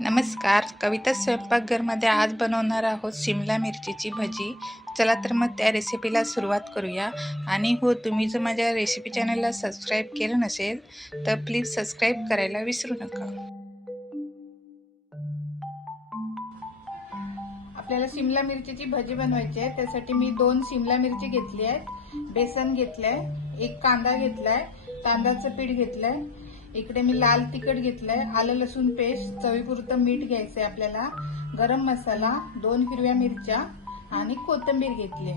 नमस्कार. कविता स्वयंपाकघरमध्ये आज बनवणार आहोत शिमला मिरचीची भजी. चला तर मग त्या रेसिपीला सुरुवात करूया. आणि हो तुम्ही जर माझ्या रेसिपी चॅनलला सबस्क्राईब केलं नसेल तर प्लीज सबस्क्राईब करायला विसरू नका. आपल्याला शिमला मिरचीची भजी बनवायची आहे. त्यासाठी मी दोन शिमला मिरची घेतली आहे बेसन घेतलंय एक कांदा घेतलाय तांदळाचं पीठ घेतलंय इकडे मी लाल तिखट घेतलंय आलं लसूण पेस्ट चवीपुरतं मीठ घ्यायचंय आपल्याला गरम मसाला दोन हिरव्या मिरच्या आणि कोथिंबीर घेतली.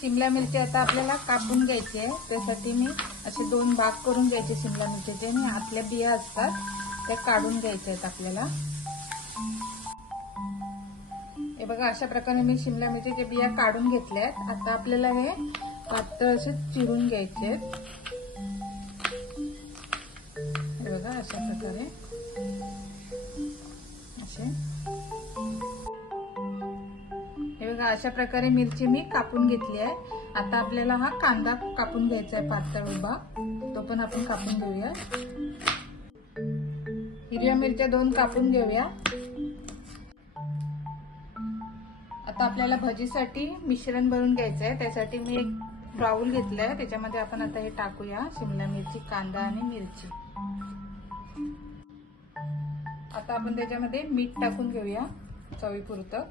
शिमला मिरची आता आपल्याला कापून घ्यायची आहे. त्यासाठी मी असे दोन भाग करून घ्यायचे शिमला मिरचीचे. आणि आतल्या बिया असतात त्या काढून घ्यायच्या आहेत आपल्याला. हे बघा अशा प्रकारे मी शिमला मिरचीच्या बिया काढून घेतल्या आहेत आता आपल्याला हे पातळ असे चिरून घ्यायचे आहेत. बघा अशा प्रकारे. असे. हे बघा अशा प्रकारे मिरची मी कापून घेतली आहे. आता आपल्याला हा कांदा कापून घ्यायचा आहे पातळ उभा. तो पण आपण कापून घेऊया. हिरव्या मिरच्या दोन कापून घेऊया. आता आपल्याला भजीसाठी मिश्रण भरून घ्यायचं आहे. त्यासाठी मी एक बाउल घेतलाय. त्याच्यामध्ये आपण आता हे टाकूया. शिमला मिरची कांदा आणि मिरची. आता आपण त्याच्यामध्ये मीठ टाकून घेऊया चवीपुरतं.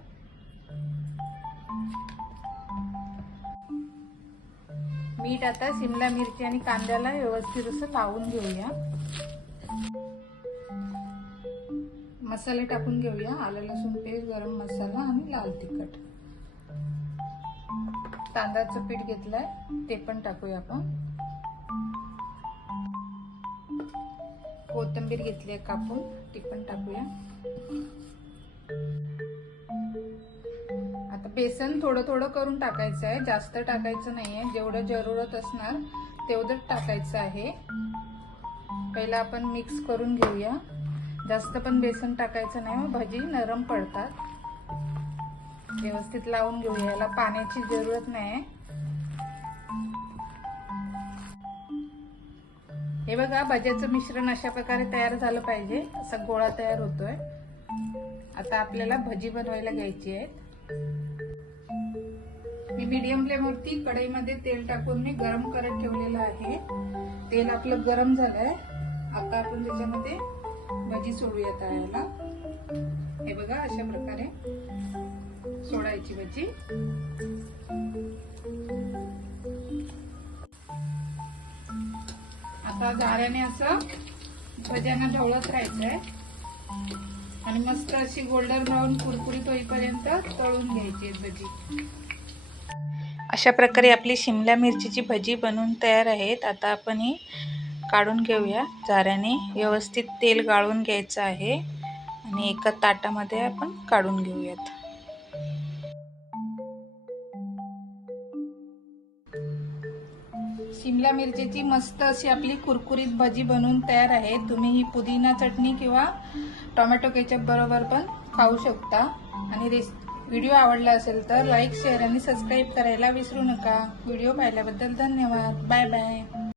मीठ आता शिमला मिरची आणि कांद्याला व्यवस्थित असं लावून घेऊया. मसाले टाकून घेऊया. आलं लसूण पेस्ट गरम मसाला आणि लाल तिखट. तांदळाचं पीठ घेतलंय ते पण टाकूया आपण. कोथिंबीर घेतली आहे कापून ती पण टाकूया. आता बेसन थोडं थोडं करून टाकायचं आहे जास्त टाकायचं नाहीये जेवढं जरूरत असणार तेवढंच टाकायचं आहे. पहिला आपण मिक्स करून घेऊया. जास्त पण बेसन टाकायचं नाही हो, भाजी भजी नरम पडतात. व्यवस्थित लावून घेऊया. याला पाण्याची जरूरत नाही. हे बघा भज्याचं मिश्रण अशा प्रकारे तयार झालं पाहिजे. असा गोळा तयार होतोय. आता आपल्याला भजी बनवायला घ्यायची आहेत. मी मीडियम फ्लेमवरती कढईमध्ये तेल टाकून मी गरम करत ठेवलेलं आहे. तेल आपलं गरम झालंय. आता आपण त्याच्यामध्ये भजी सोडूया तळायला. हे बघा अशा प्रकारे. सोडायची भजी. आता गाऱ्याने असं भज्यांना ढवळत राहायचंय. आणि मस्त अशी गोल्डन ब्राऊन कुरकुरीत होईपर्यंत तळून घ्यायची भजी. अशा प्रकारे आपली शिमला मिरचीची भजी बनवून तयार आहेत. आता आपण ही काढून घेऊया. झाऱ्याने व्यवस्थित तेल गाळून घ्यायचं आहे. आणि एका ताटामध्ये आपण काढून घेऊयात. शिमला मिरचीची मस्त अशी आपली कुरकुरीत भजी बनवून तयार आहे. तुम्ही ही पुदिना चटणी किंवा टोमॅटो केचप बरोबर पण खाऊ शकता. आणि रेस व्हिडिओ आवडला असेल तर लाईक शेअर आणि सबस्क्राईब करायला विसरू नका. व्हिडिओ पाहिल्याबद्दल धन्यवाद. Bye bye